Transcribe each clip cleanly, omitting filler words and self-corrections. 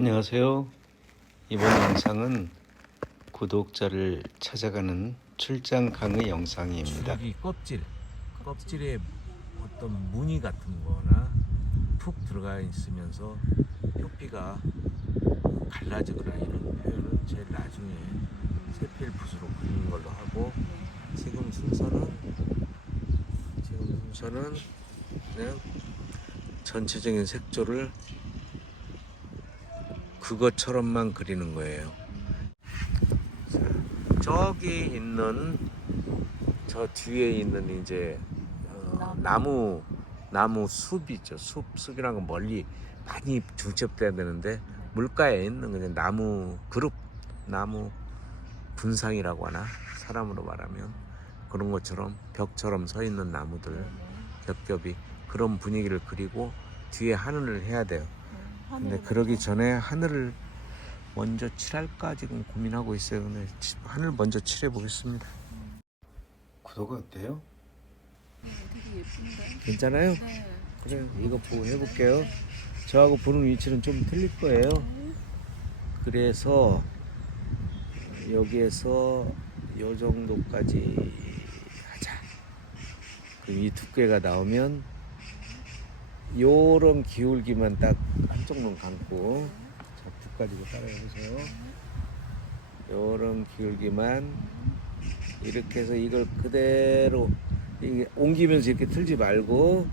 안녕하세요. 이번 영상은 구독자를 찾아가는 출장 강의 영상입니다. 여기 껍질에 어떤 무늬 같은 거나 푹 들어가 있으면서 표피가 갈라지거나 이런 표현은 제일 나중에 세필 붓으로 그리는 걸로 하고, 지금 순서는 그냥 전체적인 색조를 그것처럼만 그리는 거예요. 자, 저기 있는 저 뒤에 있는 이제 나무 숲이죠. 숲이란 건 멀리 많이 중첩돼야 되는데, 물가에 있는 그냥 나무 그룹, 나무 분상이라고 하나, 사람으로 말하면 그런 것처럼 벽처럼 서 있는 나무들 겹겹이 그런 분위기를 그리고 뒤에 하늘을 해야 돼요. 근데 그러기 전에 하늘을 먼저 칠할까 지금 고민하고 있어요. 근데 하늘 먼저 칠해 보겠습니다. 구도가 어때요? 되게 예쁜데? 괜찮아요? 네. 그래, 이거 보고 해볼게요. 저하고 보는 위치는 좀 틀릴 거예요. 그래서 여기에서 요 정도까지 하자. 그럼 이 두께가 나오면 요런 기울기만 딱 한쪽 눈 감고, 자, 붓 가지고 따라해보세요. 요런 기울기만 이렇게 해서 이걸 그대로 이게 옮기면서 이렇게 틀지 말고,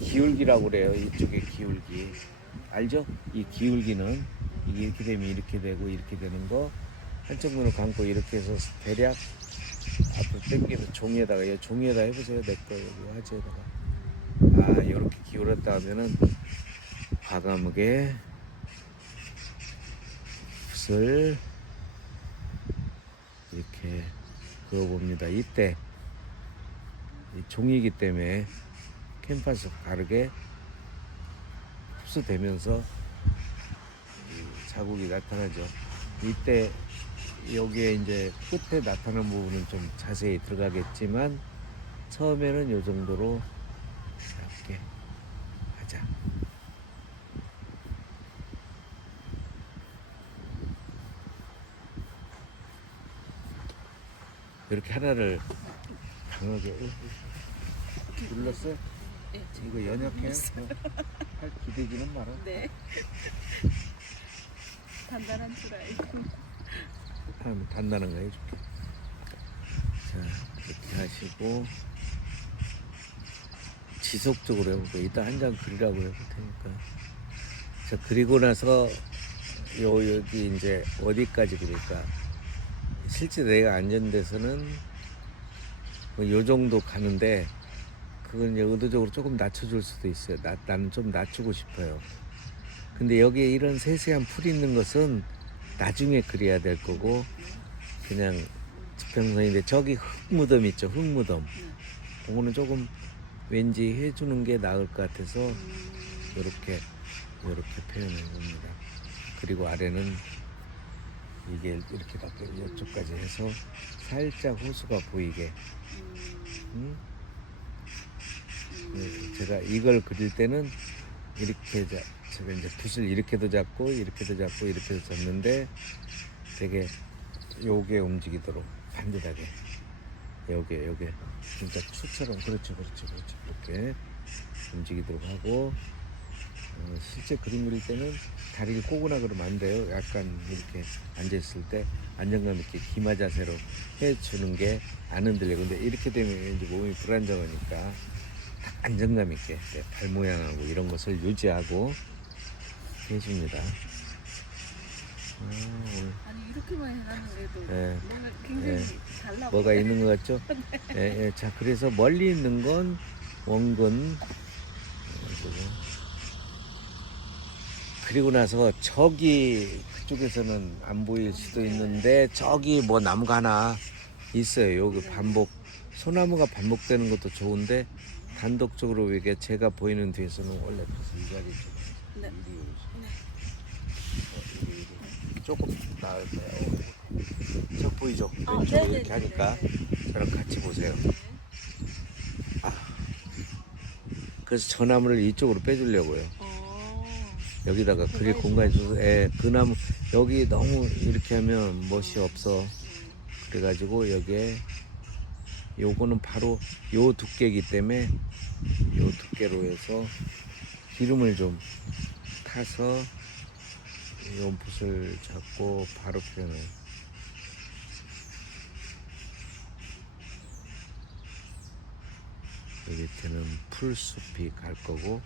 기울기라고 그래요. 이쪽에 기울기 알죠? 이 기울기는 이게 이렇게 되면 이렇게 되고 이렇게 되는 거, 한쪽 눈을 감고 이렇게 해서 대략 앞으로 당겨서 종이에다가, 이 종이에다 해보세요. 내 거 여기 화지에다가. 이렇게 기울었다 하면은 과감하게 붓을 이렇게 그어봅니다. 이때 이 종이기 때문에 캔버스 가르게 흡수되면서 이 자국이 나타나죠. 이때 여기에 이제 끝에 나타나는 부분은 좀 자세히 들어가겠지만, 처음에는 이 정도로 이렇게 하자. 이렇게 하나를 강하게 눌렀어요? 네. 이거 연약해요? 팔 기대지는 마라. 네. 단단한 줄 알고. 한번 단단한 거 해줄게. 자, 이렇게 하시고 지속적으로 해볼게요. 이따 한 장 그리라고 해볼 테니까. 자, 그리고 나서 여기 이제 어디까지 그릴까? 실제 내가 앉은 데서는 요 정도 가는데, 그건 이제 의도적으로 조금 낮춰줄 수도 있어요. 나는 좀 낮추고 싶어요. 근데 여기에 이런 세세한 풀이 있는 것은 나중에 그려야 될 거고, 그냥 지평선인데 저기 흙 무덤 있죠. 흙 무덤. 그거는 조금 왠지 해주는 게 나을 것 같아서 이렇게 표현한 겁니다. 그리고 아래는 이게 이렇게 다 이쪽까지 해서 살짝 호수가 보이게. 제가 이걸 그릴 때는 이렇게 제가 이제 붓을 이렇게도 잡고 이렇게도 잡고 이렇게도 잡는데, 되게 요게 움직이도록 반듯하게 요게 진짜 추처럼, 그렇죠 이렇게 움직이도록 하고, 실제 그림 그릴 때는 다리를 꼬거나 그러면 안 돼요. 약간 이렇게 앉아있을 때 안정감 있게 기마 자세로 해주는 게 안 흔들려요. 근데 이렇게 되면 이제 몸이 불안정하니까 딱 안정감 있게 발 모양하고 이런 것을 유지하고 해줍니다. 아니 이렇게만 해놨는데도 네. 뭔가 굉장히 달라. 뭐가 있는 것 같죠? 예. 자, 그래서 멀리 있는 건 원근. 그리고 나서 저기 그쪽에서는 안 보일 수도 있는데, 저기 뭐 나무가 하나 있어요. 여기 소나무가 반복되는 것도 좋은데, 단독적으로 이게 제가 보이는 뒤에서는 원래 이 자리 좀 네. 조금 나을 거예요. 저 보이죠? 왼쪽 네네네. 이렇게 하니까 저랑 같이 보세요. 그래서 저 나무를 이쪽으로 빼주려고요. 여기다가 그릴 공간이 있어서 그 나무 여기 너무 이렇게 하면 멋이 없어. 그래가지고 여기에 요거는 바로 요 두께이기 때문에 요 두께로 해서 기름을 좀 타서 연못을 잡고 바로 표현을. 여기 밑에는 풀숲이 갈 거고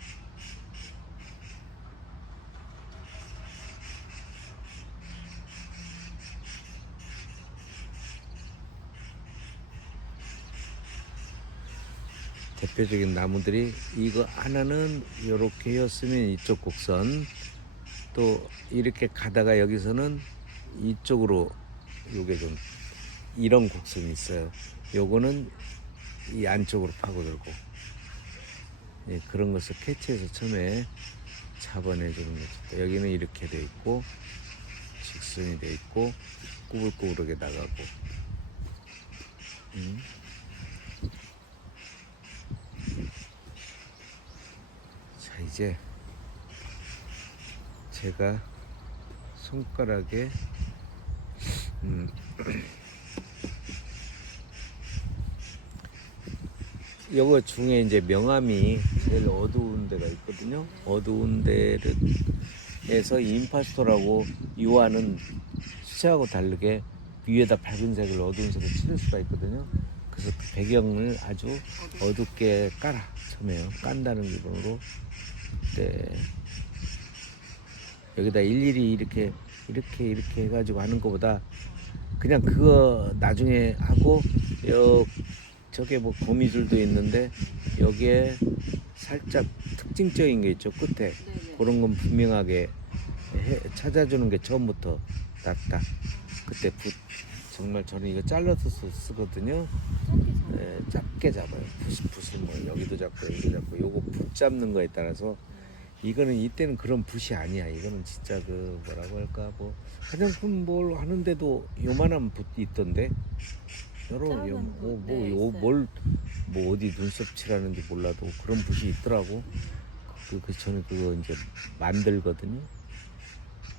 대표적인 나무들이 이거 하나는 이렇게 였으면 이쪽 곡선 또 이렇게 가다가 여기서는 이쪽으로 요게 좀 이런 곡선이 있어요. 요거는 이 안쪽으로 파고들고 예, 그런 것을 캐치해서 처음에 잡아내 주는 거죠. 여기는 이렇게 돼 있고 직선이 돼 있고 꾸불꾸불하게 나가고 자 이제 제가 손가락에 요거 중에 이제 명암이 제일 어두운 데가 있거든요. 어두운 데에서 임파스토라고 유화는 수채하고 다르게 위에다 밝은 색을 어두운 색을 칠할 수가 있거든요. 그래서 그 배경을 아주 어둡게 깔아 처음에요. 깐다는 기분으로 여기다 일일이 이렇게 해가지고 하는 것보다 그냥 그거 나중에 하고 저게 뭐 거미줄도 있는데 여기에 살짝 특징적인 게 있죠. 끝에 네네. 그런 건 분명하게 찾아주는 게 처음부터 낫다. 그때 정말 저는 이거 잘라서 쓰거든요. 짧게 잡아요. 붓을 뭐 여기도 잡고 여기도 잡고 요거 붓 잡는 거에 따라서 이거는 이때는 그런 붓이 아니야. 이거는 진짜 그 뭐라고 할까 뭐 화장품 뭘 하는데도 요만한 붓이 있던데 여러 뭘 뭐 어디 눈썹 칠하는지 몰라도 그런 붓이 있더라고. 저는 그거 이제 만들거든요.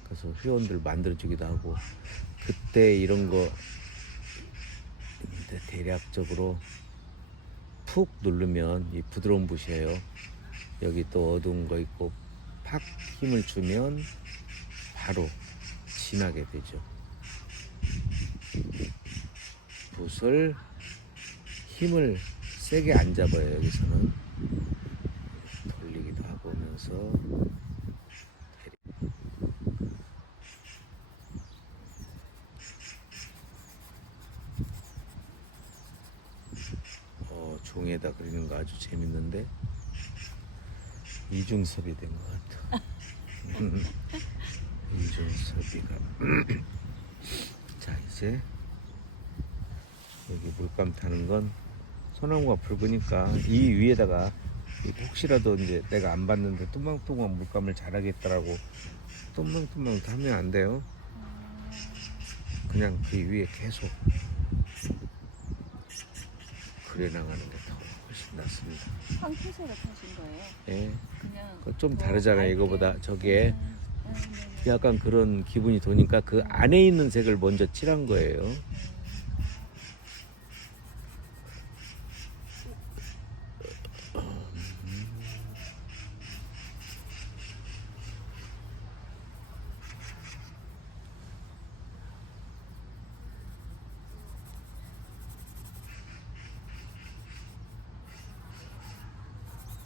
그래서 회원들 만들어주기도 하고 그때 이런 거 대략적으로 푹 누르면 이 부드러운 붓이에요. 여기 또 어두운 거 있고 팍 힘을 주면 바로 진하게 되죠. 붓을 힘을 세게 안 잡아요. 여기서는 돌리기도 하고 하면서 종에다 그리는 거 아주 재밌는데 이중섭이 된 것 같아. 이중섭이가 자 이제 여기 물감 타는 건 소나무가 붉으니까 이 위에다가 혹시라도 이제 내가 안 봤는데 뚜망뚜망 물감을 잘하겠다라고 뚜망뚜망 하면 안 돼요. 그냥 그 위에 계속 그려나가는 게 더 훨씬 낫습니다. 황토색을 타신 거예요? 예. 그냥 좀 더 다르잖아요. 밝게. 이거보다 저게 네네. 약간 그런 기분이 도니까 그 안에 있는 색을 먼저 칠한 거예요.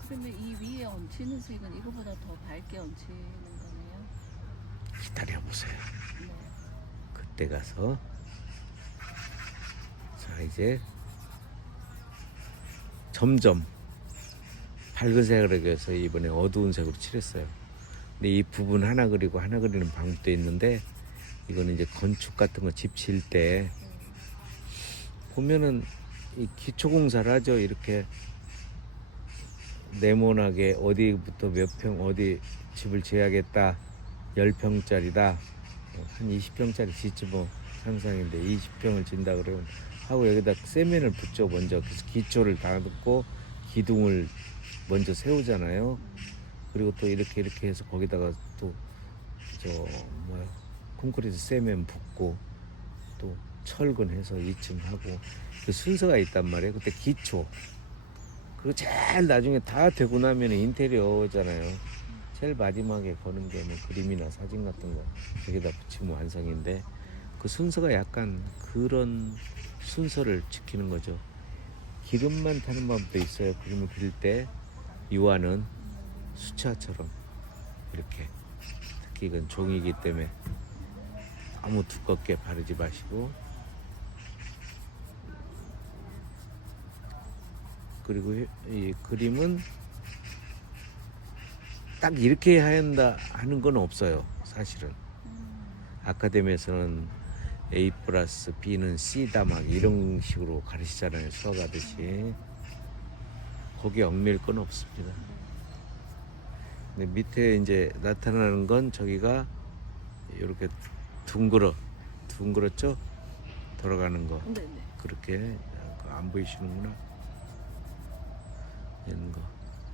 그러면 이 위에 얹히는 색은 이거보다 더 밝게 얹히는 거네요? 기다려보세요. 네. 그때 가서 자 이제 점점 밝은 색을 하기 위해서 이번에 어두운 색으로 칠했어요. 근데 이 부분 하나 그리고 하나 그리는 방법도 있는데 이거는 이제 건축 같은 거 집 칠 때 보면은 이 기초공사를 하죠. 이렇게 네모나게 어디부터 몇 평 어디 집을 지어야겠다 10평짜리다 한 20평짜리 짓지 뭐 상상인데 20평을 진다 그러면 하고 여기다 세면을 붓죠. 먼저 그래서 기초를 다 붓고 기둥을 먼저 세우잖아요. 그리고 또 이렇게 해서 거기다가 또 저 뭐야 콘크리트 세면 붓고 또 철근해서 2층 하고 그 순서가 있단 말이에요. 그때 기초 그리고 제일 나중에 다 되고 나면 인테리어잖아요. 제일 마지막에 거는 게 뭐 그림이나 사진 같은 거 여기다 붙이면 완성인데 그 순서가 약간 그런 순서를 지키는 거죠. 기름만 타는 방법도 있어요. 그림을 그릴 때 유화는 수채화처럼 이렇게, 특히 이건 종이기 때문에 너무 두껍게 바르지 마시고, 그리고 이 그림은 딱 이렇게 해야 한다 하는 건 없어요. 사실은 아카데미에서는 A 플러스 B는 C다 막 이런 식으로 가르치잖아요. 수학하듯이. 거기에 얽매일 건 없습니다. 근데 밑에 이제 나타나는 건 저기가 이렇게 둥그렇죠? 돌아가는 거. 네네. 그렇게 안 보이시는구나. 이런 거.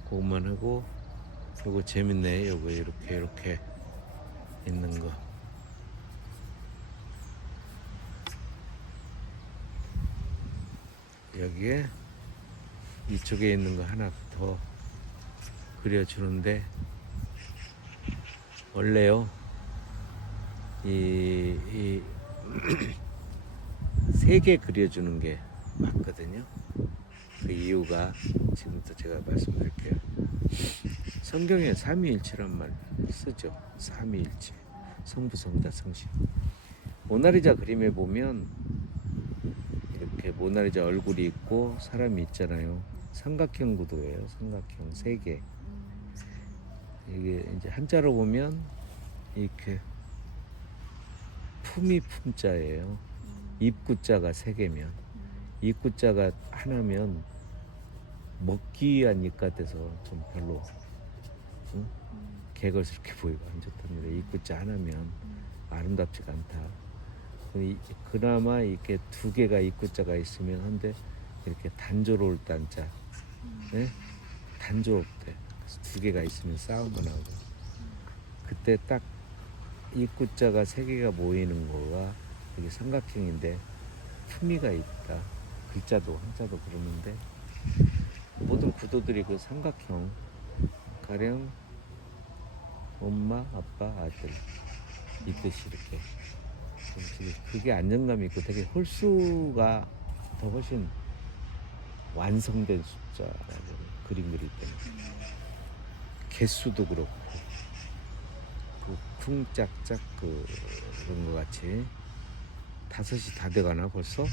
그것만 하고, 요거 재밌네. 요거 이렇게 있는 거. 여기에 이쪽에 있는 거 하나 더 그려주는데, 원래요 이 3개 그려주는 게 맞거든요. 그 이유가 지금부터 제가 말씀드릴게요. 성경에 삼위일체란 말 쓰죠. 삼위일체, 성부, 성자, 성신. 모나리자 그림에 보면 이렇게 모나리자 얼굴이 있고 사람이 있잖아요. 삼각형 구도예요. 삼각형 3개. 이게 이제 한자로 보면 이렇게 품이 품자예요. 입구자가 3개면 입구자가 하나면 먹기 위한 입 같아서 좀 별로 개걸스럽게 보이고 안 좋답니다. 입구자 하나면 아름답지가 않다. 그나마 이렇게 2개가 입구자가 있으면 한데 이렇게 단조로울 단자, 네? 단조롭대. 그래서 2개가 있으면 싸움만 하고, 그때 딱 입구자가 3개가 모이는 거가 이게 삼각형인데 품위가 있다. 글자도 한자도 그러는데 모든 구도들이 그 삼각형, 가령 엄마, 아빠, 아들 이 뜻이 이렇게, 그게 안정감이 있고 되게 홀수가 더 훨씬 완성된 숫자라는 그림 그릴 때는 개수도 그렇고 그 쿵짝짝 그런 거 같이 5시 다 돼가나 벌써?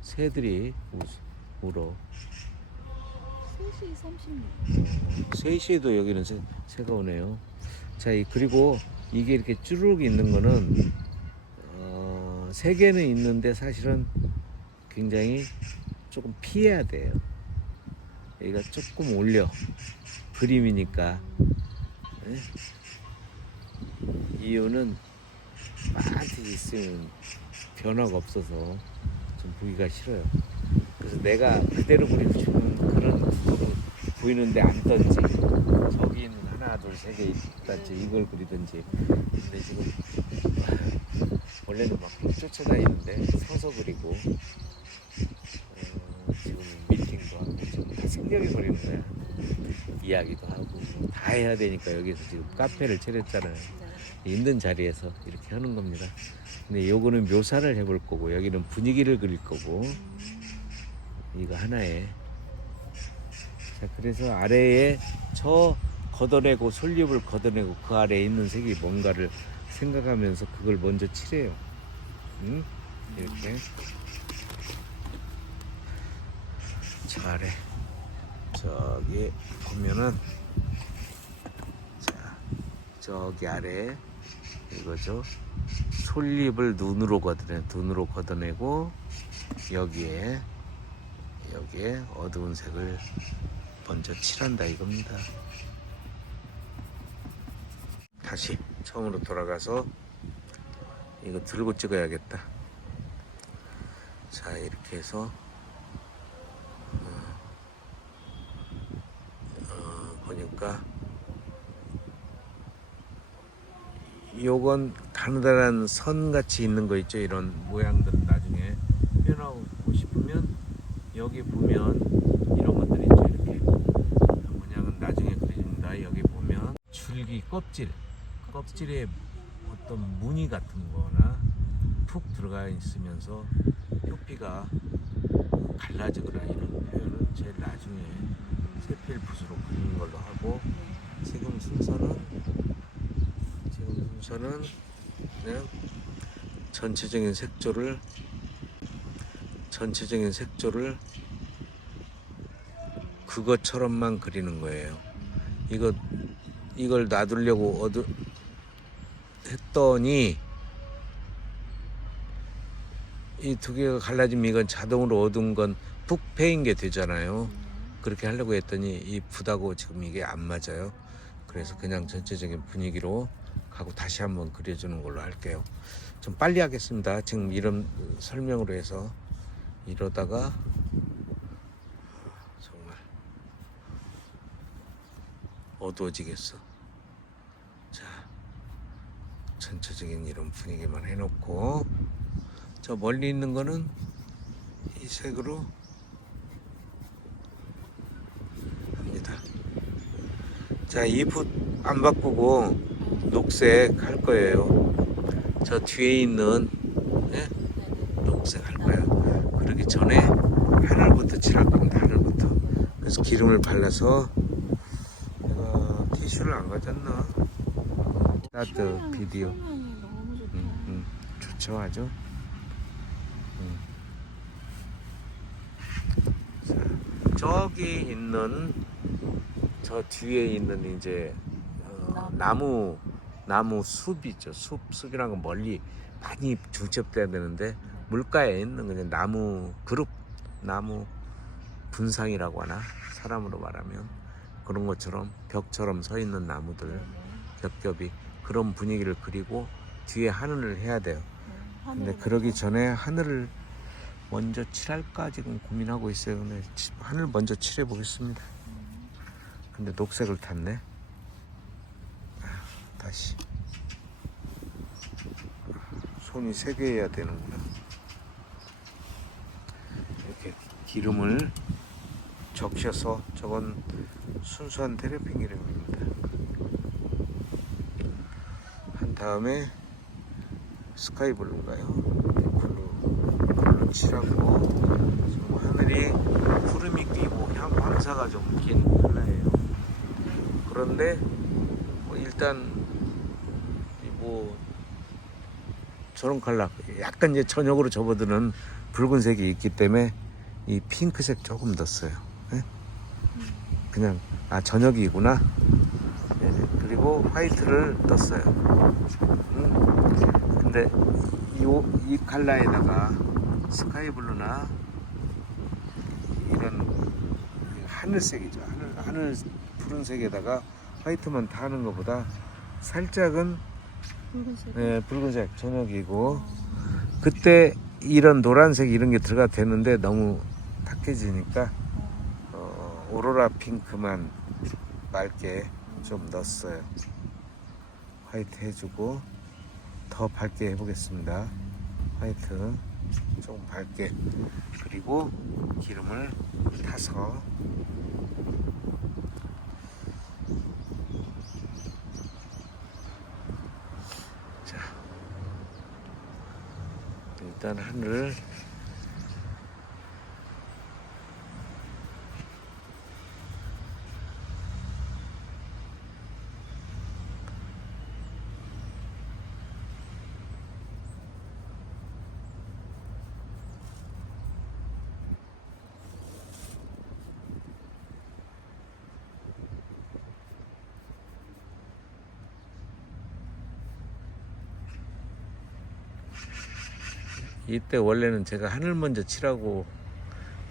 새들이 울어. 3시 36분. 3시에도 여기는 새가 오네요. 자, 그리고 이게 이렇게 쭈르륵 있는 거는 3개는 있는데 사실은 굉장히 조금 피해야 돼요. 여기가 조금 올려. 그림이니까. 네? 이유는 반드시 있으면 변화가 없어서 좀 보기가 싫어요. 그래서 내가 그대로 그려주는 그런 구도로 보이는데 앉던지, 저기는 하나 둘 세 개 있든지 이걸 그리든지. 근데 지금 원래는 막 쫓아다니는데 서서 그리고 지금 미팅도 하고 지금 다 생각이 버리는 거야. 이야기도 하고 다 해야 되니까 여기서 지금 카페를 차렸잖아요. 있는 자리에서 이렇게 하는 겁니다. 근데 요거는 묘사를 해볼 거고, 여기는 분위기를 그릴 거고, 이거 하나에. 자, 그래서 아래에 저 걷어내고 솔잎을 걷어내고 그 아래에 있는 색이 뭔가를 생각하면서 그걸 먼저 칠해요. 응? 이렇게. 저 아래 저기 보면은, 자, 저기 아래 이거죠. 솔잎을 눈으로 걷어내고 여기에 어두운 색을 먼저 칠한다 이겁니다. 다시 처음으로 돌아가서 이거 들고 찍어야겠다. 자, 이렇게 해서 보니까 요건 가느다란 선 같이 있는 거 있죠. 이런 모양들은 나중에 표현하고 싶으면 여기 보면 이런 것들 있죠. 이렇게 모양은 나중에 그려줍니다. 여기 보면 줄기 껍질에 어떤 무늬 같은 거나 푹 들어가 있으면서 표피가 갈라지거나 이런 표현은 제일 나중에 세필 붓으로 그리는 걸로 하고, 지금 순서는 그냥 전체적인 색조를 그것처럼만 그리는 거예요. 이걸 놔두려고 했더니 이 두 개가 갈라지면 이건 자동으로 어두운 건 푹 패인 게 되잖아요. 그렇게 하려고 했더니 이 붓하고 지금 이게 안 맞아요. 그래서 그냥 전체적인 분위기로 가고 다시 한번 그려주는 걸로 할게요. 좀 빨리 하겠습니다. 지금 이런 설명으로 해서 이러다가 정말 어두워지겠어. 자, 전체적인 이런 분위기만 해놓고, 저 멀리 있는 거는 이 색으로 합니다. 자, 이 붓 안 바꾸고 녹색 할 거예요. 저 뒤에 있는 녹색 할 거예요. 그러기 전에 하늘부터 칠할 겁니다. 하늘부터. 그래서 기름을 발라서, 내가 티슈를 안 가졌나? 스타트 비디오. 설명이 너무 좋다. 좋죠, 아주. 자, 저기 있는 저 뒤에 있는 이제 나무 숲이죠. 숲이란 건 멀리 많이 중첩돼야 되는데 물가에 있는 그냥 나무 분상이라고 하나, 사람으로 말하면 그런 것처럼 벽처럼 서 있는 나무들 겹겹이 그런 분위기를 그리고 뒤에 하늘을 해야 돼요. 근데 그러기 전에 하늘을 먼저 칠할까 지금 고민하고 있어요. 근데 하늘 먼저 칠해 보겠습니다. 근데 녹색을 탔네. 다시 손이 3개 해야 되는구나. 이렇게 기름을 적셔서, 저건 순수한 테레핀 기름입니다. 한 다음에 스카이 블루인가요? 블루 칠하고, 지금 하늘이 구름이 끼고 황사가 좀 낀 하나예요. 그런데 일단 저런 컬러, 약간 이제 저녁으로 접어드는 붉은색이 있기 때문에 이 핑크색 조금 넣었어요. 네? 그냥 저녁이구나. 네. 그리고 화이트를 넣었어요. 근데 이 컬러에다가 스카이 블루나 이런 하늘색이죠. 하늘 푸른색에다가 화이트만 타는 것보다 살짝은 붉은색 저녁이고, 그때 이런 노란색 이런 게 들어가 되는데 너무 탁해지니까 오로라 핑크만 맑게 좀 넣었어요. 화이트 해주고 더 밝게 해보겠습니다. 화이트 좀 밝게, 그리고 기름을 타서 일단 하늘을 이때 원래는 제가 하늘 먼저 칠하고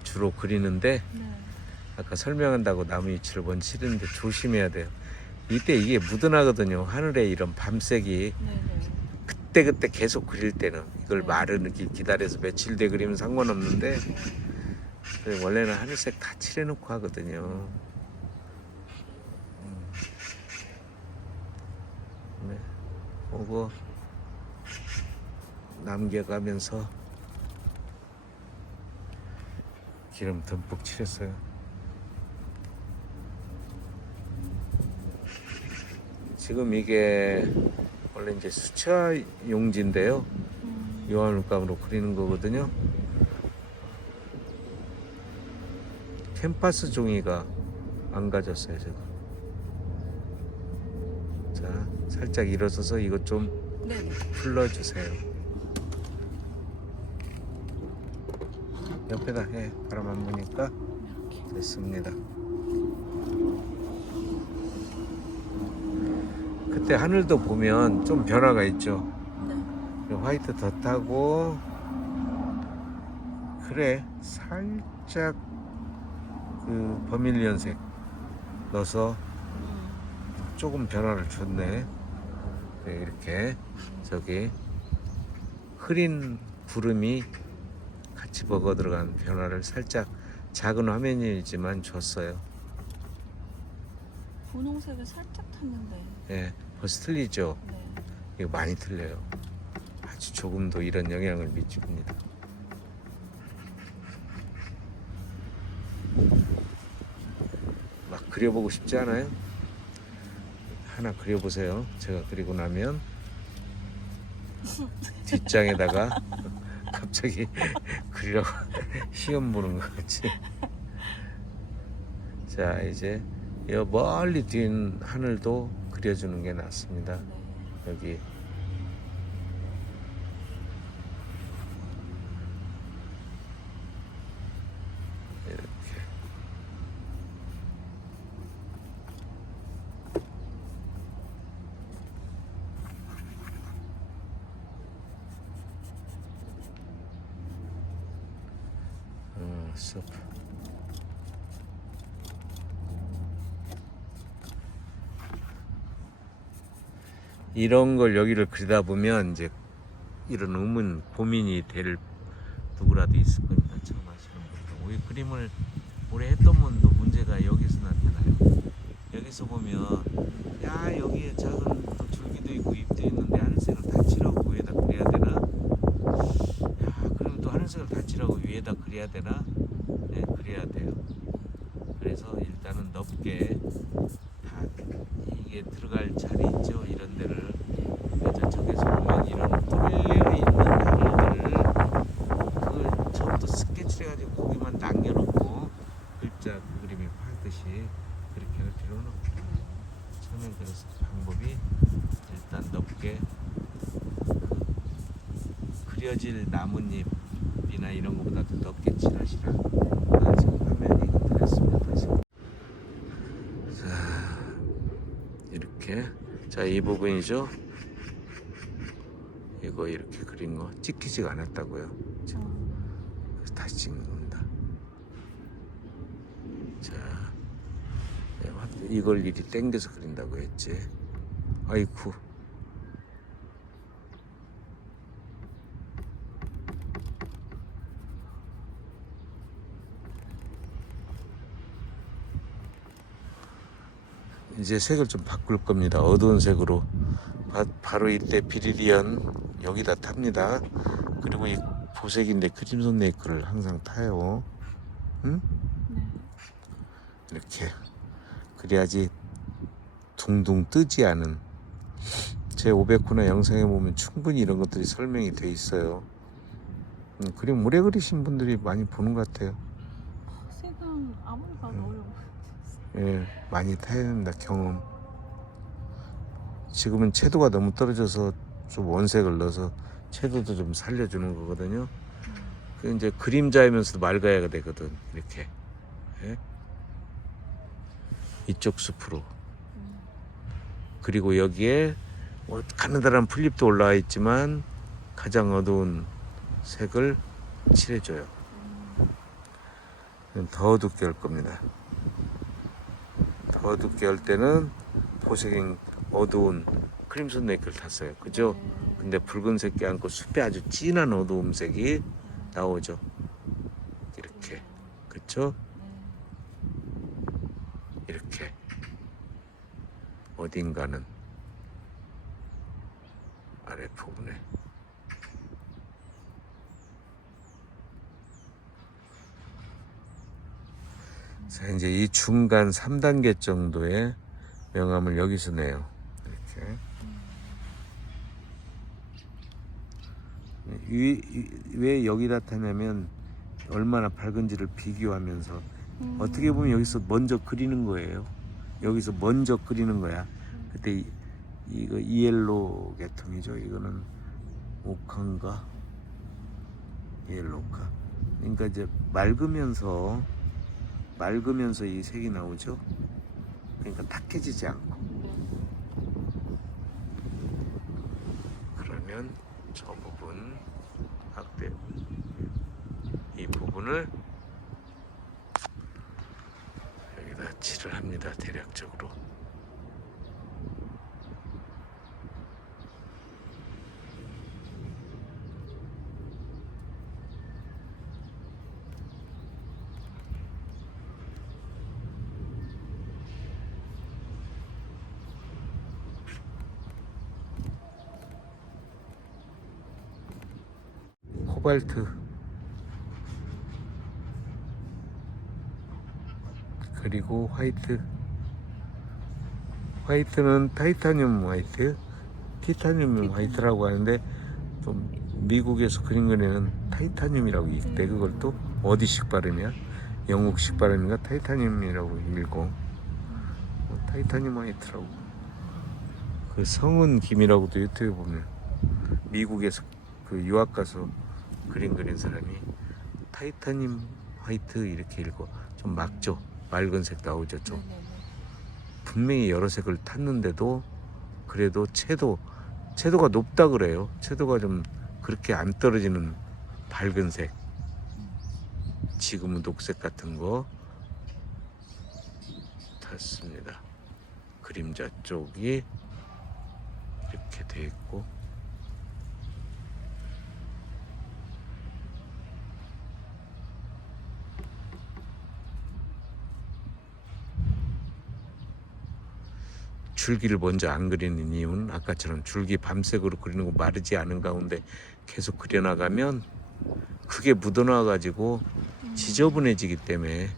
주로 그리는데, 아까 설명한다고 나무 위치를 먼저 칠했는데 조심해야 돼요. 이때 이게 묻어나거든요. 하늘에 이런 밤색이. 그때 계속 그릴 때는 이걸 마르기 기다려서 며칠 뒤에 그리면 상관없는데, 원래는 하늘색 다 칠해놓고 하거든요. 네. 그거 남겨가면서 기름 듬뿍 칠했어요. 지금 이게 원래 이제 수채화 용지인데요. 유화물감으로 그리는 거거든요. 캔파스 종이가 안 가졌어요, 제가. 자, 살짝 일어서서 이것 좀 네네. 풀러주세요. 옆에다 해. 바람 안 부니까 됐습니다. 그때 하늘도 보면 좀 변화가 있죠. 네. 화이트 덧하고 그래 살짝 그 버밀리언색 넣어서 조금 변화를 줬네. 네, 이렇게 저기 흐린 구름이 같이 먹어 들어간 변화를 살짝 작은 화면이지만 줬어요. 분홍색을 살짝 탔는데. 예, 벌써 틀리죠? 네. 이거 많이 틀려요. 아주 조금도 이런 영향을 미칩니다. 막 그려보고 싶지 않아요? 하나 그려보세요. 제가 그리고 나면 뒷장에다가 갑자기 그리라고 시험 보는 것 같이. 자, 이제 여 멀리 뛴 하늘도 그려주는 게 낫습니다. 네. 여기 이렇게 숲. 이런 걸 여기를 그리다 보면 이제 이런 의문 고민이 될 누구라도 있을 겁니다. 처음 하시는 분들. 우리 그림을 오래 했던 분도 문제가 여기서 나타나요. 여기서 보면 야 여기에 작은 또 줄기도 있고 잎도 있는데 하늘색을 다 칠하고 위에다 그려야 되나? 야 그럼 또 하늘색을 다 칠하고 위에다 그려야 되나? 네, 그래야 돼요. 그래서 일단은 넓게 다 이게 들어갈 자리 있죠. 이런 데를 저쪽에서 보면 이런 뚫려 있는 하늘들을 그걸 처음부터 스케치를 해가지고 거기만 남겨놓고 글자 그 그림이 파듯이 그렇게 할 필요는 없고 처음엔 그래서 방법이 일단 넓게 그려질 나뭇잎이나 이런 것보다 더 넓게 칠하시라. 지금 화면이 그랬습니다. 지금. 자 이렇게 자 이 부분이죠. 이거 이렇게 그린 거 찍히지가 않았다고요. 지금 그래서 다시 찍는 겁니다. 자 이걸 이리 당겨서 그린다고 했지. 아이쿠. 이제 색을 좀 바꿀 겁니다. 어두운 색으로. 바로 이때 비리리언 여기다 탑니다. 그리고 이 보색인데 크림son 네이크를 항상 타요. 응? 네. 이렇게 그래야지 둥둥 뜨지 않은. 제 500호나 영상에 보면 충분히 이런 것들이 설명이 돼 있어요. 그림 오래 그리신 분들이 많이 보는 것 같아요. 색은 아무리 봐도 어려워. 예, 많이 타야 된다. 경험. 지금은 채도가 너무 떨어져서 좀 원색을 넣어서 채도도 좀 살려주는 거거든요. 그 이제 그림자이면서도 맑아야 되거든. 이렇게. 예? 이쪽 숲으로. 그리고 여기에 뭐 가느다란 풀잎도 올라와 있지만 가장 어두운 색을 칠해줘요. 더 어둡게 할 겁니다. 더 어둡게 할 때는 보색인 어두운 크림son 네이크를 탔어요. 그죠? 근데 붉은색 껴안고 숲에 아주 진한 어두움색이 나오죠. 이렇게. 그쵸? 이렇게. 어딘가는 부분에. 자, 이제 이 중간 3단계 정도의 명암을 여기서 내요. 이렇게. 왜 여기다 타냐면 얼마나 밝은지를 비교하면서 어떻게 보면 여기서 먼저 그리는 거예요. 여기서 먼저 그리는 거야. 그때 이거 이엘로 계통이죠. 이거는 오카인가 이엘로카. 그러니까 이제 맑으면서 이 색이 나오죠. 그러니까 탁해지지 않고. 그러면 저 부분 확대, 이 부분을 여기다 칠을 합니다. 대략적으로. 코발트, 그리고 화이트는 타이타늄 화이트, 티타늄 화이트라고 하는데 또 미국에서 그린 거에는 타이타늄이라고 있대. 그걸 또 어디식 발음이야? 영국식 발음인가? 타이타늄이라고 읽고, 타이타늄 화이트라고. 그 성은 김이라고도 유튜브에 보면 미국에서 그 유학 가서 그린 사람이 타이타늄 화이트 이렇게 읽고, 좀 맑죠. 맑은 색 나오죠. 좀 분명히 여러 색을 탔는데도 그래도 채도가 높다 그래요. 채도가 좀 그렇게 안 떨어지는 밝은 색. 지금은 녹색 같은 거 탔습니다. 그림자 쪽이 이렇게 돼 있고, 줄기를 먼저 안 그리는 이유는 아까처럼 줄기 밤색으로 그리는 거 마르지 않은 가운데 계속 그려나가면 그게 묻어나와 가지고 지저분해지기 때문에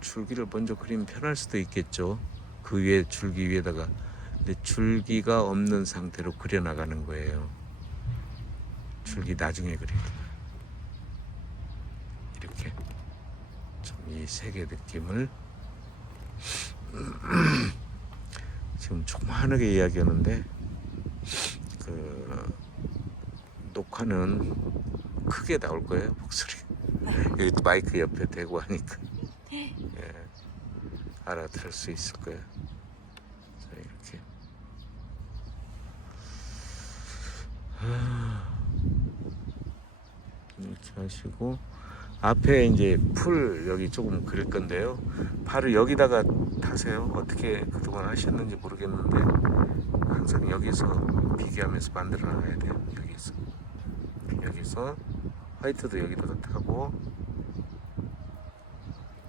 줄기를 먼저 그리면 편할 수도 있겠죠. 그 위에 줄기 위에다가. 근데 줄기가 없는 상태로 그려나가는 거예요. 줄기 나중에 그리는 거예요. 이렇게 좀 이 색의 느낌을 지금 조그마하게 이야기하는데 그 녹화는 크게 나올 거예요. 목소리 여기 마이크 옆에 대고 하니까 알아들을 수 있을 거예요. 자, 이렇게 하시고, 앞에 이제 풀 여기 조금 그릴 건데요. 바로 여기다가 타세요. 어떻게 그동안 하셨는지 모르겠는데 항상 여기서 비교하면서 만들어 놔야 돼요. 여기서 화이트도 여기다가 타고.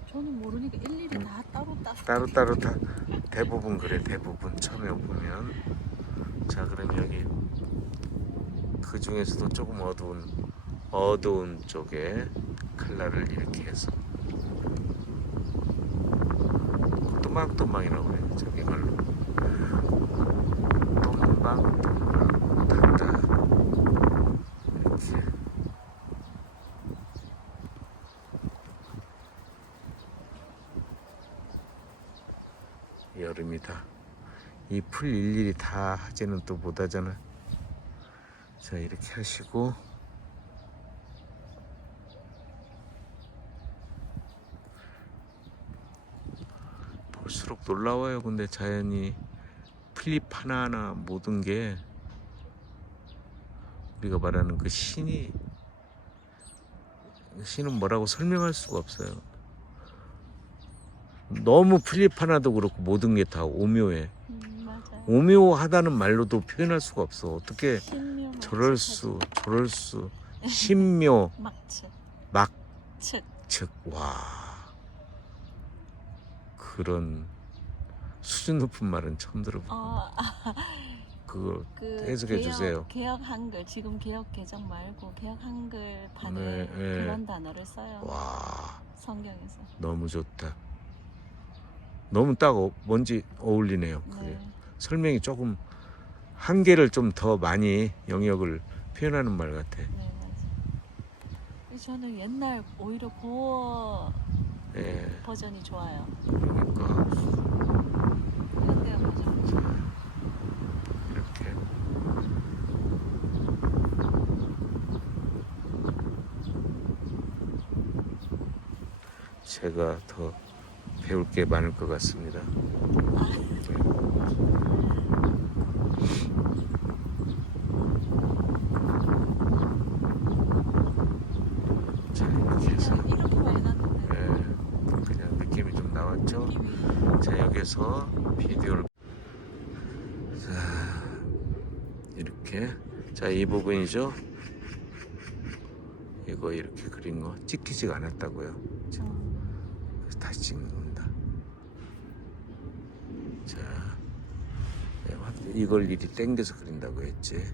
저는 모르니까 일일이 다 따로 다 대부분 그래. 대부분 처음에 보면. 자, 그럼 여기 그 중에서도 조금 어두운 쪽에 컬러를 이렇게 해서 또망또망이라고 해요. 저기 말로 또망또망 탄다. 이렇게 여름이다. 이 풀 일일이 다 하지는 또 못하잖아. 자, 이렇게 하시고, 볼수록 놀라워요. 근데 자연이 필립 하나하나 모든 게 우리가 말하는 그 신은 뭐라고 설명할 수가 없어요. 너무 필립 하나도 그렇고 모든 게 다 오묘해. 맞아요. 오묘하다는 말로도 표현할 수가 없어. 어떻게 신묘 저럴 수 신묘 막측 즉, 와, 그런 수준 높은 말은 처음 들어봐. 그거 그 해석해 주세요. 개혁 한글 지금 개혁 개정 말고 개혁 한글판에 네, 네. 그런 단어를 써요. 와, 성경에서. 너무 좋다. 너무 딱 뭔지 어울리네요. 그게 네. 설명이 조금 한계를 좀 더 많이 영역을 표현하는 말 같아. 네, 맞아요. 저는 옛날 오히려 고어 예, 버전이 좋아요. 그러니까 현대어 버전이 좋아요. 이렇게 제가 더 배울 게 많을 것 같습니다. 자, 이렇게 해서 그냥 이렇게만 해놨는데 예, 그냥 느낌이 좀 나왔죠. 느낌이 자, 여기서 비디오를 자, 이렇게 자, 이 부분이죠. 이거 이렇게 그린 거 찍히지가 않았다고요. 그래서 다시 찍는 겁니다. 자, 이걸 이리 땡겨서 그린다고 했지.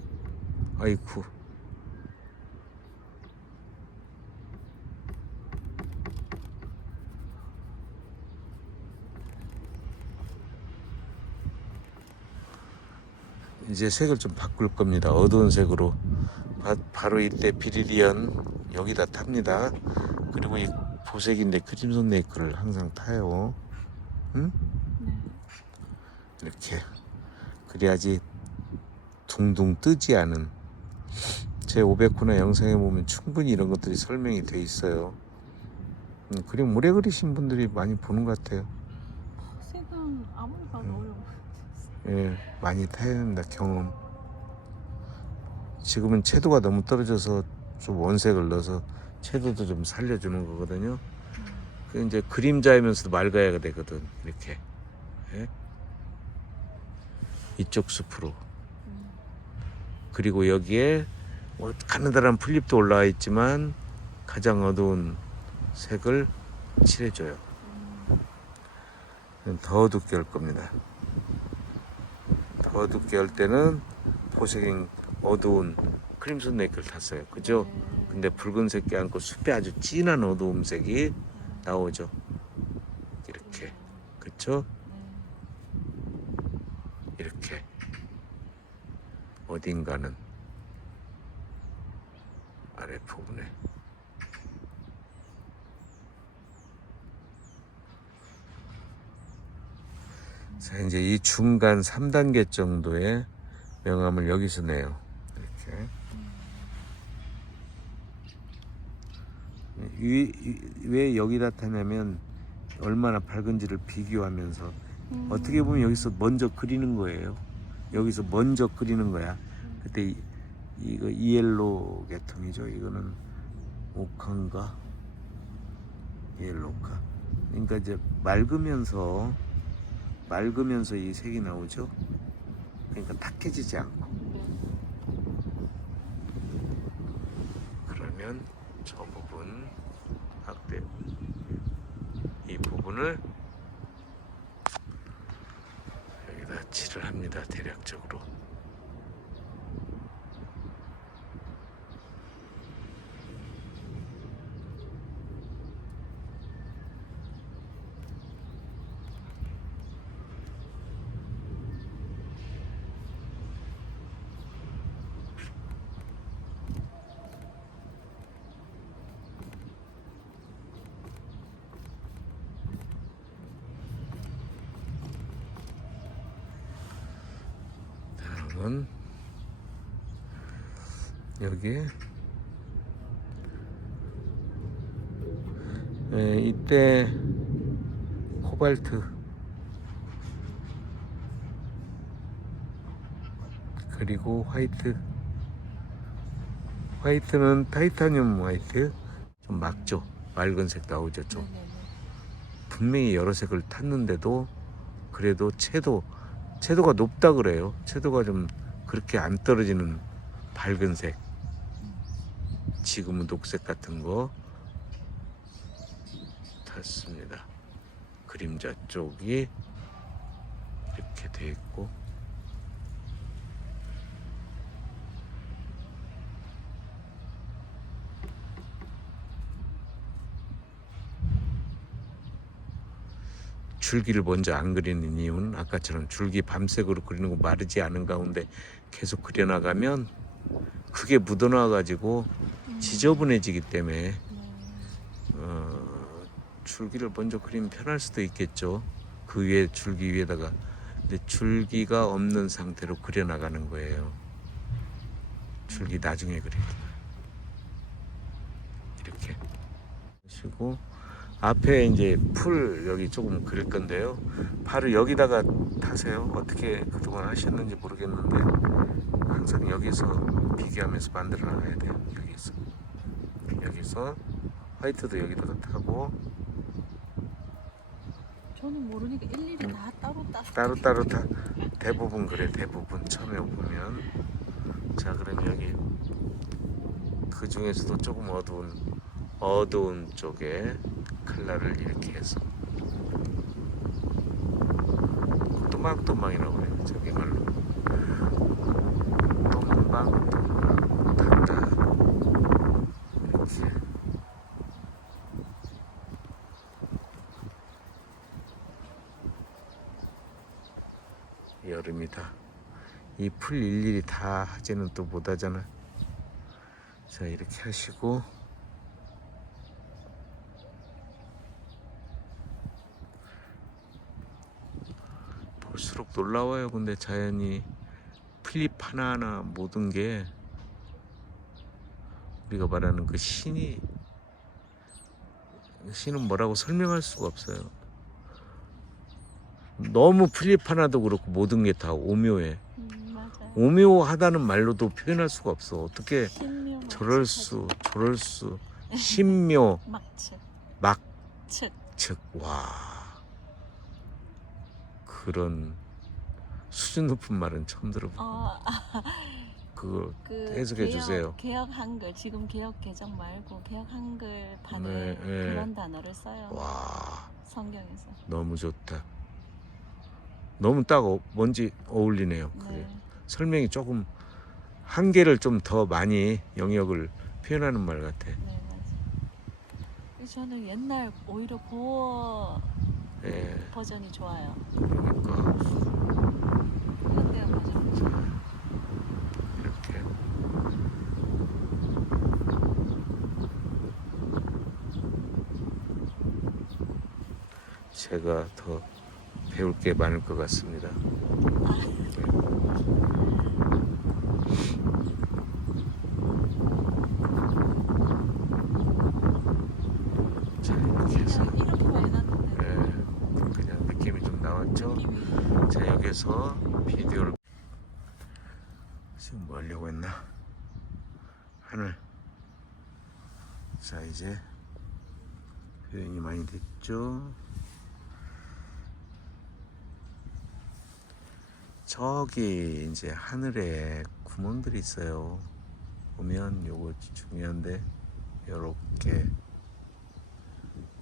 아이쿠. 이제 색을 좀 바꿀 겁니다. 어두운 색으로. 바로 이때 비리리언 여기다 탑니다. 그리고 이 보색인데 크림son 네이크를 항상 타요. 응? 네. 이렇게 그래야지 둥둥 뜨지 않은 제 500호나 영상에 보면 충분히 이런 것들이 설명이 돼 있어요. 그림 오래 그리신 분들이 많이 보는 것 같아요. 색은 아무리 봐도 어려워. 예, 많이 타야 된다. 경험. 지금은 채도가 너무 떨어져서 좀 원색을 넣어서 채도도 좀 살려주는 거거든요. 그 이제 그림자이면서도 맑아야 되거든. 이렇게. 예? 이쪽 숲으로. 그리고 여기에 뭐 가느다란 풀잎도 올라와 있지만 가장 어두운 색을 칠해줘요. 더 어둡게 할 겁니다. 더 어둡게 할 때는 보색인 어두운 크림son 네이크를 탔어요. 그죠? 근데 붉은색 껴안고 숲에 아주 진한 어두움색이 나오죠. 이렇게. 그쵸? 이렇게. 어딘가는 아랫부분에 자, 이제 이 중간 3단계 정도의 명암을 여기서 내요. 이렇게. 왜 여기다 타냐면 얼마나 밝은지를 비교하면서 어떻게 보면 여기서 먼저 그리는 거예요. 여기서 먼저 그리는 거야. 그때 이거 이엘로 계통이죠. 이거는 오카인가 이엘로카. 그러니까 이제 맑으면서 이 색이 나오죠. 그러니까 탁해지지 않고. 그러면 저 부분 확대 이 부분을 여기다 칠을 합니다. 대략적으로. 다음은 여기에 이때 코발트 그리고 화이트는 타이타늄 화이트 좀 맑죠. 맑은색 나오죠. 좀 분명히 여러 색을 탔는데도 그래도 채도가 높다 그래요. 채도가 좀 그렇게 안 떨어지는 밝은색. 지금은 녹색 같은 거 탔습니다. 그림자 쪽이 이렇게 돼 있고 줄기를 먼저 안 그리는 이유는 아까처럼 줄기 밤색으로 그리는 거 마르지 않은 가운데 계속 그려나가면 그게 묻어나 가지고 지저분해지기 때문에 네. 줄기를 먼저 그리면 편할 수도 있겠죠. 그 위에 줄기 위에다가. 근데 줄기가 없는 상태로 그려나가는 거예요. 줄기 나중에 그리는 거예요. 이렇게 하시고 앞에 이제 풀 여기 조금 그릴 건데요. 팔을 여기다가 타세요. 어떻게 그동안 하셨는지 모르겠는데 항상 여기서 비교하면서 만들어 나가야 돼요. 여기서 화이트도 여기다가 타고 저는 모르니까 일일이 다 따로따로 다 대부분 그래. 대부분 처음에 보면 자 그럼 여기 그 중에서도 조금 어두운 쪽에 컬러를 이렇게 해서 또망또망이라고 해요. 저기 말로 또망또망 탄다 이렇게. 여름이다. 이 풀 일일이 다 하지는 또 못하잖아. 자 이렇게 하시고 볼수록 놀라워요. 근데 자연이 풀잎 하나하나 모든 게 우리가 말하는 그 신은 뭐라고 설명할 수가 없어요. 너무 풀잎 하나도 그렇고 모든 게 다 오묘해. 맞아요. 오묘하다는 말로도 표현할 수가 없어. 어떻게 신묘 저럴 수 신묘 막측 막측 와 그런 수준 높은 말은 처음 들어봐. 그거 해석해 주세요. 개혁 한글 지금 개혁 개정 말고 개혁 한글판에 네, 네. 그런 단어를 써요. 와 성경에서. 너무 좋다. 너무 딱 뭔지 어울리네요. 그게 네. 설명이 조금 한계를 좀 더 많이 영역을 표현하는 말 같아. 네 맞아요. 그래서 저는 옛날 오히려 고어 예, 버전이 좋아요. 그러니까 현대어 버전. 이렇게 제가 더 배울 게 많을 것 같습니다. 자 이렇게 해서 그냥 이렇게만 해놨는데 그냥 느낌이 좀 나왔죠. 느낌이 자 여기서 비디오를 지금 뭐 하려고 했나? 하늘. 자 이제 표현이 많이 됐죠. 저기 이제 하늘에 구멍들이 있어요. 보면 요거 중요한데 요렇게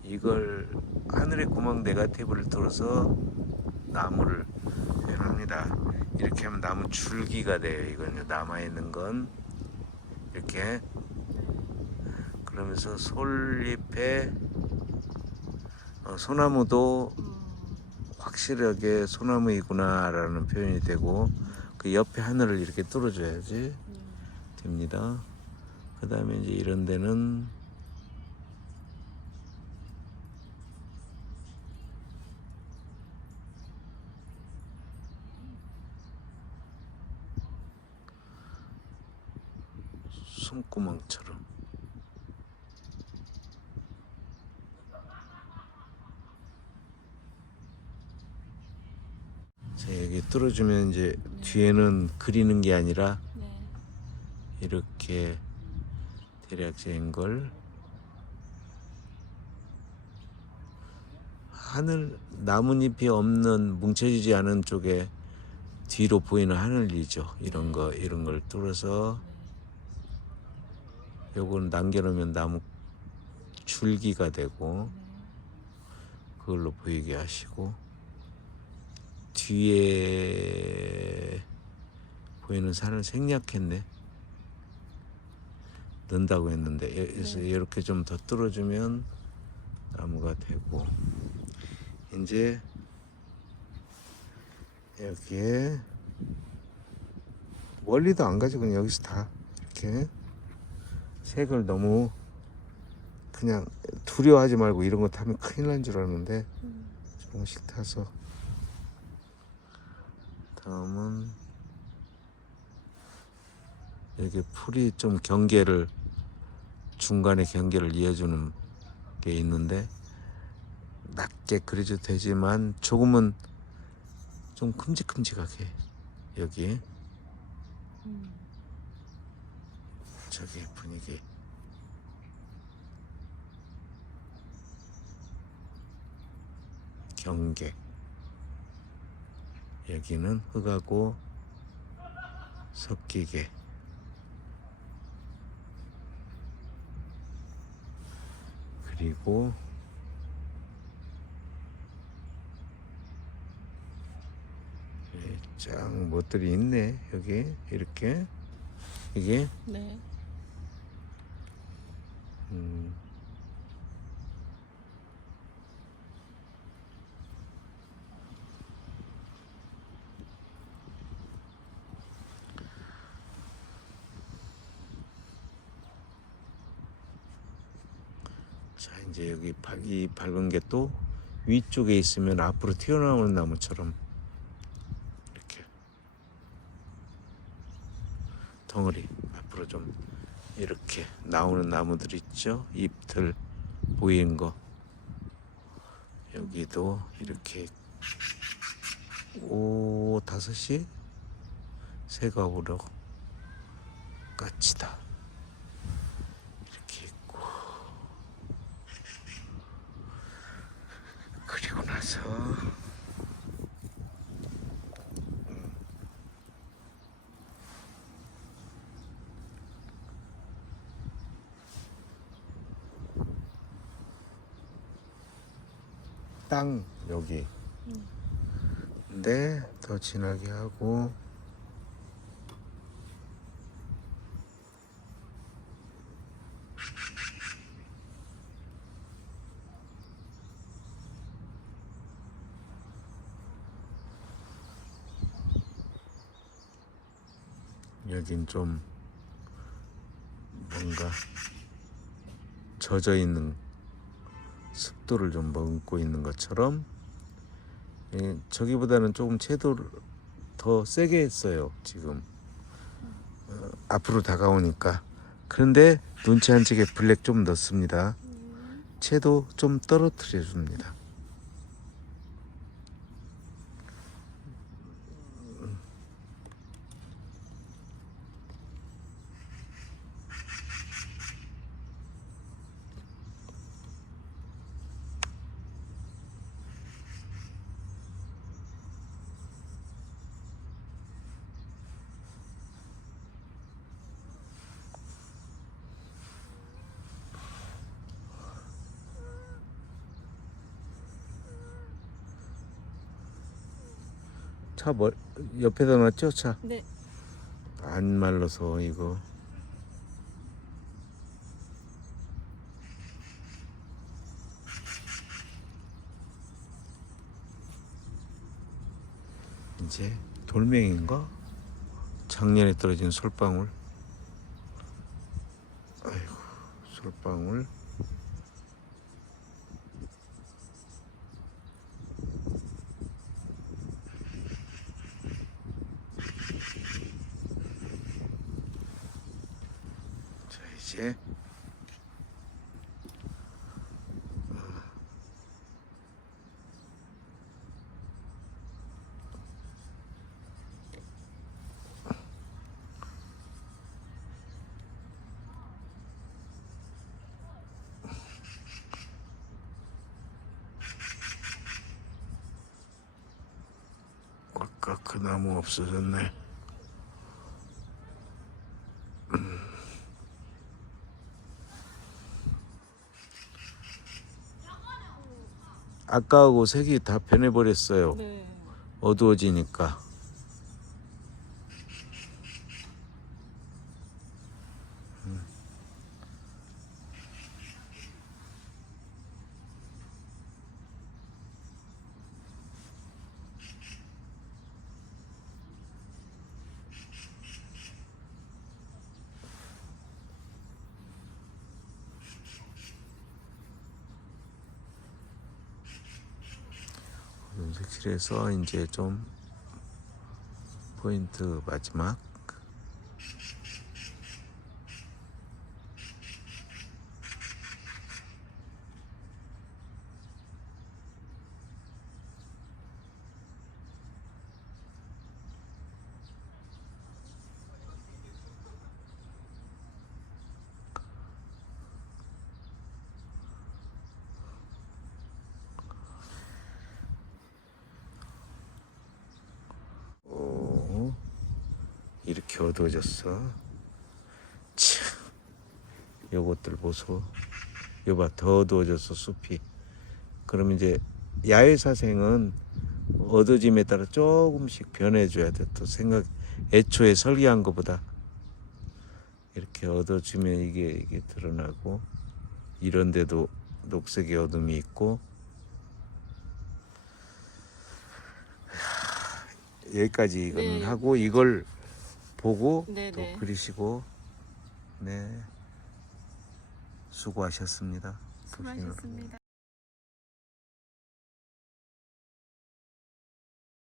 이걸 하늘의 구멍 네가티브를 뚫어서 나무를 표현합니다. 이렇게 하면 나무 줄기가 돼요. 이건 남아있는 건 이렇게 그러면서 솔잎에 소나무도 확실하게 소나무이구나 라는 표현이 되고 그 옆에 하늘을 이렇게 뚫어줘야지 됩니다. 그 다음에 이제 이런 데는 손구멍처럼 자 여기 뚫어주면 이제 뒤에는 그리는 게 아니라 네. 이렇게 대략적인 걸 하늘 나뭇잎이 없는 뭉쳐지지 않은 쪽에 뒤로 보이는 하늘이죠. 이런 걸 뚫어서 요건 남겨놓으면 나무 줄기가 되고 그걸로 보이게 하시고 뒤에 보이는 산을 생략했네. 넣는다고 했는데 그래서 이렇게 좀 더 뚫어주면 나무가 되고 이제 여기에 멀리도 안 가지고 그냥 여기서 다 이렇게 색을 너무 그냥 두려워하지 말고 이런 거 타면 큰일 난 줄 아는데 조금씩 타서. 다음은 여기 풀이 좀 경계를 중간에 경계를 이어주는 게 있는데 낮게 그려도 되지만 조금은 좀 큼직큼직하게 여기 저기 분위기 경계 여기는 흙하고 섞이게 그리고 짱 것들이 있네 여기 이렇게 이게 네. 자 이제 여기 이 밝은 게 또 위쪽에 있으면 앞으로 튀어나오는 나무처럼 이렇게 덩어리 앞으로 좀 이렇게 나오는 나무들 있죠. 잎들 보이는 거 여기도 이렇게 오 5시 새가 오려 까치다 이렇게 있고 그리고 나서 땅 여기 근데 더 진하게 하고 여긴 좀 뭔가 젖어 있는 습도를 좀 머금고 있는 것처럼 저기보다는 조금 채도를 더 세게 했어요 지금 앞으로 다가오니까. 그런데 눈치 안 채게 블랙 좀 넣습니다. 채도 좀 떨어뜨려 줍니다. 차 옆에다 놨죠 차? 네. 안 말라서 이거 이제 돌멩인가? 작년에 떨어진 솔방울. 아이고 솔방울. 자 이제 아까 그 나무 없어졌네. 아까하고 색이 다 변해버렸어요. 네. 어두워지니까. 이렇게 해서 이제 좀 포인트 마지막 오, 이렇게 어두워졌어. 참, 요것들 보소. 요봐 더 어두워졌어 숲이. 그럼 이제 야외 사생은 어두워짐에 따라 조금씩 변해줘야 돼. 또 생각 애초에 설계한 것보다 이렇게 어두워지면 이게 드러나고 이런데도 녹색의 어둠이 있고. 여기까지 이건 네. 하고 이걸 보고 네, 또 네. 그리시고. 네, 수고하셨습니다. 수고하셨습니다.